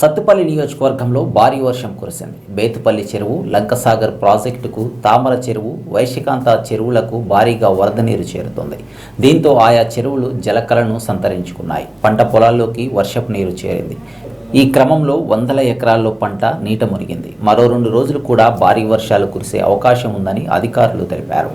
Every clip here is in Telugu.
సత్తుపల్లి నియోజకవర్గంలో భారీ వర్షం కురిసింది. బేతుపల్లి చెరువు లంకసాగర్ ప్రాజెక్టుకు తామర చెరువు వైశకాంత చెరువులకు భారీగా వరద నీరు చేరుతుంది. దీంతో ఆయా చెరువులు జలకలను సంతరించుకున్నాయి. పంట పొలాల్లోకి వర్షపు నీరు చేరింది. ఈ క్రమంలో వందల ఎకరాల్లో పంట నీట మునిగింది. మరో రెండు రోజులు కూడా భారీ వర్షాలు కురిసే అవకాశం ఉందని అధికారులు తెలిపారు.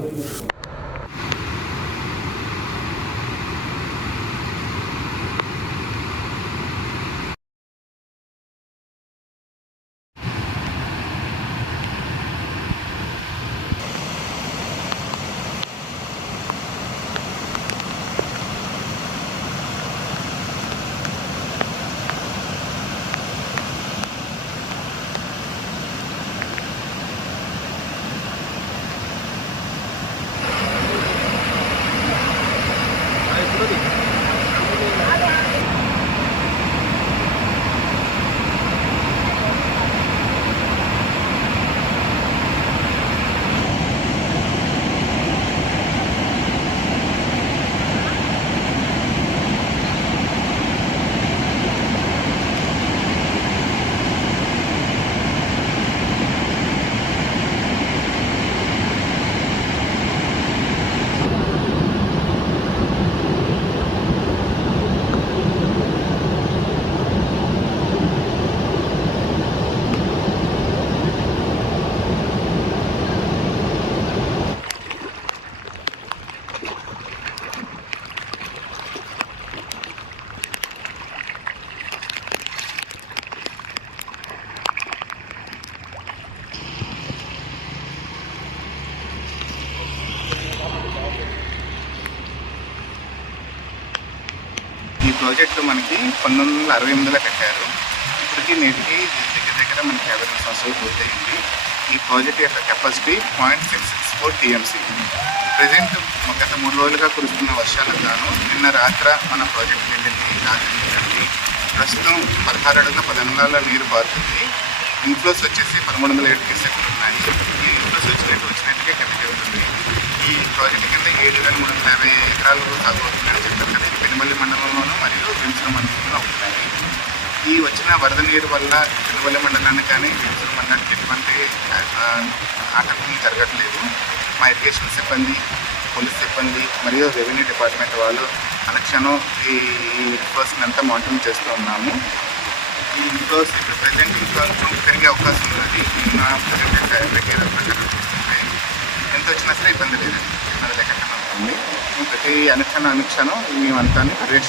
ప్రాజెక్టు మనకి పంతొమ్మిది వందల అరవై ఎనిమిదిలో కట్టారు. ఇప్పటికీ నేటికి దగ్గర దగ్గర మనకి యాభై రెండు సంవత్సరాలు పూర్తయింది. ఈ ప్రాజెక్ట్ యొక్క capacity point six six four TMC present గత మూడు రోజులుగా కురుస్తున్న వర్షాలకు గాను నిన్న రాత్ర మన ప్రాజెక్ట్ వెళ్ళింది రాత్రి ప్రస్తుతం పదహారు అడుగుల పది నీరు పారుతుంది. ఇన్ఫ్లోస్ వచ్చేసి పదమూడు వందల ఏడు క్యూసెక్లు ఉన్నాయి. ఈ ఇన్ఫ్లోస్ వచ్చినట్టు వచ్చినట్టుగా కిందకి వెళ్తుంది. ఈ ప్రాజెక్ట్ కింద ఏడు వేల మూడు వందల యాభై ఎకరాలు సాగు అవుతుందని చెప్పారు తిరుమల్లి మండలంలోనూ మరియు వించుల మండలంలో ఉంటాయి. ఈ వచ్చిన వరద నీరు వల్ల పెనుమల్లి మండలానికి కానీ వించుల మండలానికి ఎటువంటి ఆటంకం జరగట్లేదు. మా ఇరిగేషన్ సిబ్బంది పోలీస్ సిబ్బంది మరియు రెవెన్యూ డిపార్ట్మెంట్ వాళ్ళు అనుక్షణం ఈ ఇన్ఫోర్స్ని అంతా మానిటరింగ్ చేస్తూ ఉన్నాము. ఈ ఇన్ఫోర్స్ ఇప్పుడు ప్రజెంట్ ఇంకొంచెం పెరిగే అవకాశం ఉన్నది. నిన్న ప్రజెంట్ ప్రకారం చూస్తుంటే ఎంత వచ్చినా సరే ఇబ్బంది లేదు అది లేకుండా ఉంటుంది ప్రతి అనుక్షణం అనుక్షణం మేమంతా రేట్స్